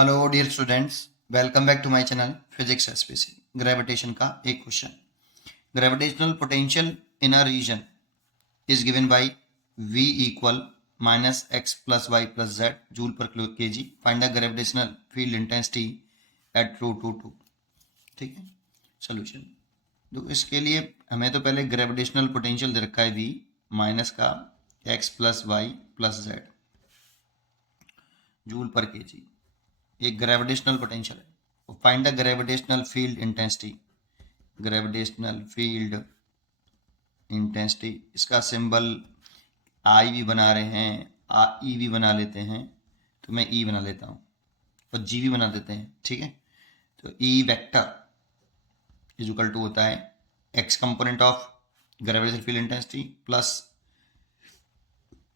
Hello dear students, welcome back to my channel physics SPC. Gravitation का एक question. Gravitational potential in a region is given by v equal minus x plus y plus z joule per KG. Find the gravitational field intensity at row two two. ठीक है, solution. तो इसके लिए हमें तो पहले ग्रेविटेशनल पोटेंशियल दे रखा है v माइनस का x plus y plus z joule per KG. एक ग्रेविटेशनल पोटेंशियल है। Find the gravitational field intensity. Gravitational field intensity, इसका सिंबल आई भी बना रहे हैं, ई भी बना लेते हैं, तो मैं ई बना लेता हूँ और जी भी बना देते हैं। ठीक है, तो E vector is equal to होता है x component of gravitational field intensity plus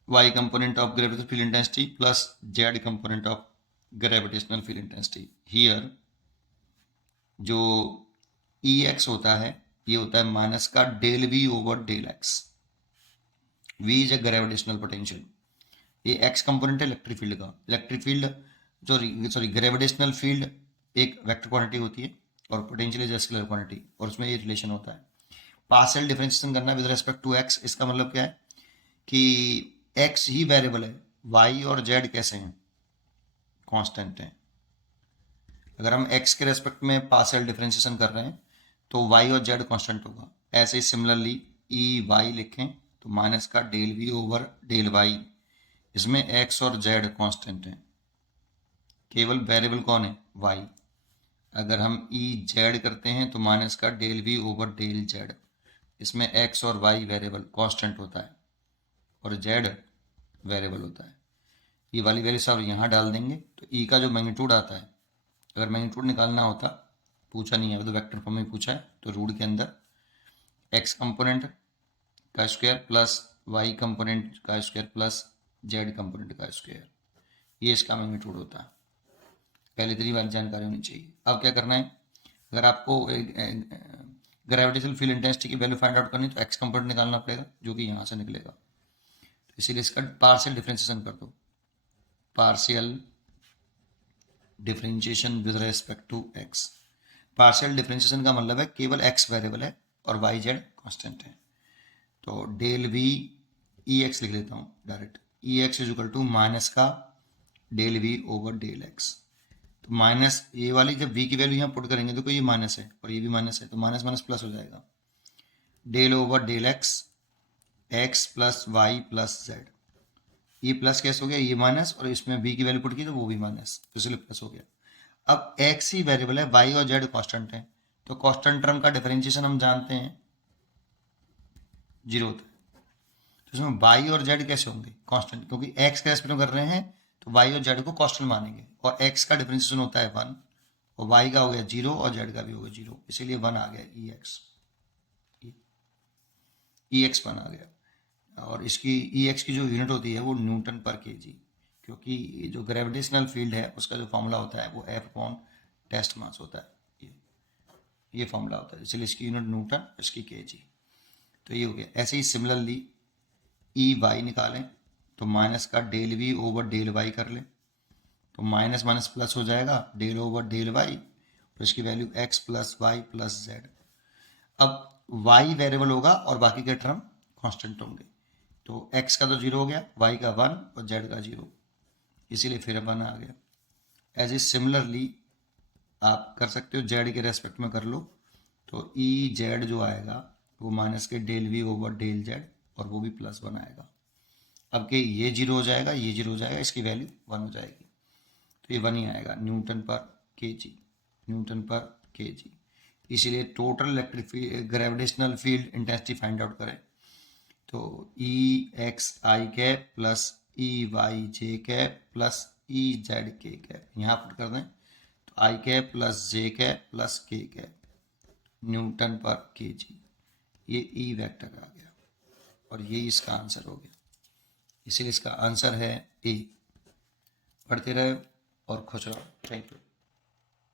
y component of gravitational field intensity plus z component of gravitational field intensity. Here जो ex होता है ये होता है माइनस का del v over del x। v is a gravitational potential. ये x component है electric field का। Electric field sorry gravitational field एक वेक्टर क्वांटिटी होती है और पोटेंशियल इज स्केलर क्वांटिटी, और उसमें ये रिलेशन होता है। पार्शियल डिफरेंशिएशन करना विद रिस्पेक्ट टू x, इसका मतलब क्या है कि x ही वेरिएबल है, y और z कैसे हैं, कांस्टेंट हैं। अगर हम x के रेस्पेक्ट में पार्शियल डिफरेंशिएशन कर रहे हैं तो y और z कांस्टेंट होगा। ऐसे ही सिमिलरली ई वाई लिखें तो माइनस का del v over del y, इसमें x और z कांस्टेंट हैं, केवल वेरिएबल कौन है, y। अगर हम ई जेड करते हैं तो माइनस का del v over del z, इसमें x और y वेरिएबल कांस्टेंट होता है और z वेरिएबल होता है। ये वाली वैल्यू सब यहाँ डाल देंगे तो ई का जो मैग्नीट्यूड आता है, अगर मैग्नीट्यूड निकालना होता, पूछा नहीं है तो वेक्टर फॉर्म में पूछा है, तो रूट के अंदर एक्स कंपोनेंट का स्क्वायर प्लस वाई कंपोनेंट का स्क्वायर प्लस जेड कंपोनेंट का स्क्वायर, ये इसका मैग्नीट्यूड होता है। पहले इतनी बार जानकारी होनी चाहिए। अब क्या करना है, अगर आपको ग्रेविटेशनल फील्ड इंटेंसिटी की वैल्यू फाइंड आउट करनी तो एक्स कंपोनेंट निकालना पड़ेगा जो कि यहाँ से निकलेगा, तो इसीलिए इसका पार्शियल डिफरेंशिएशन कर दो। Partial differentiation with respect to x. Partial differentiation का मतलब है केवल एक्स वेरिएबल है और वाई जेड कॉन्स्टेंट है। तो डेल वी ई एक्स लिख लेता हूँ direct. E x is equal to minus का del we over del x. तो माइनस ये वाली जब वी की वैल्यू यहाँ पुट करेंगे तो ये माइनस है और ये भी माइनस है, तो माइनस माइनस प्लस हो जाएगा। Del over del x, x plus y plus z, ये प्लस कैसे हो गया, ये माइनस, और इसमें बी की वैल्यू पुट की तो वो भी माइनस, तो इसलिए प्लस हो गया। अब एक्स ही वेरिएबल है, वाई और जेड कांस्टेंट है, तो कांस्टेंट टर्म का डिफरेंशिएशन हम जानते हैं जीरो होता है। तो इसमें वाई और जेड कैसे होंगे कांस्टेंट, क्योंकि एक्स के रेस्पेक्ट में कर रहे हैं तो वाई और जेड को कांस्टेंट मानेंगे, और एक्स का डिफरेंशिएशन होता है 1 और वाई का हो गया 0 और जेड का भी हो गया 0, इसीलिए 1 आ गया ई एक्स। ई एक्स 1 आ गया। और इसकी ई एक्स की जो यूनिट होती है वो न्यूटन पर केजी, क्योंकि जो ग्रेविटेशनल फील्ड है उसका जो फॉर्मूला होता है वो एफ अपॉन टेस्ट मास होता है, ये फॉर्मूला होता है, इसलिए इसकी यूनिट न्यूटन, इसकी केजी। तो ये हो गया। ऐसे ही सिमिलरली ई वाई निकालें तो माइनस का del we over del y कर लें तो माइनस माइनस प्लस हो जाएगा, डेल ओवर डेल वाई, तो इसकी value x plus y plus z. अब y वेरिएबल होगा और बाकी के टर्म कांस्टेंट होंगे, तो x का तो 0 हो गया, y का 1 और z का 0, इसीलिए फिर 1 आ गया। एज ए सिमिलरली आप कर सकते हो z के रेस्पेक्ट में कर लो, तो ई जेड जो आएगा वो माइनस के del we over del z और वो भी प्लस 1 आएगा। अब के ये 0 हो जाएगा, ये 0 हो जाएगा, इसकी वैल्यू 1 हो जाएगी, तो ये 1 ही आएगा न्यूटन पर केजी, न्यूटन पर केजी। इसीलिए total electric gravitational field intensity find out करें तो ई एक्स आई कैप प्लस ई वाई जे कैप प्लस ई जेड के कैप, यहाँ पुट कर दें तो आई कैप प्लस जे कैप प्लस के कैप न्यूटन पर केजी, ये ई वेक्टर आ गया और यही इसका आंसर हो गया। इसीलिए इसका आंसर है ए। पढ़ते रहे और खुश रहो। Thank you.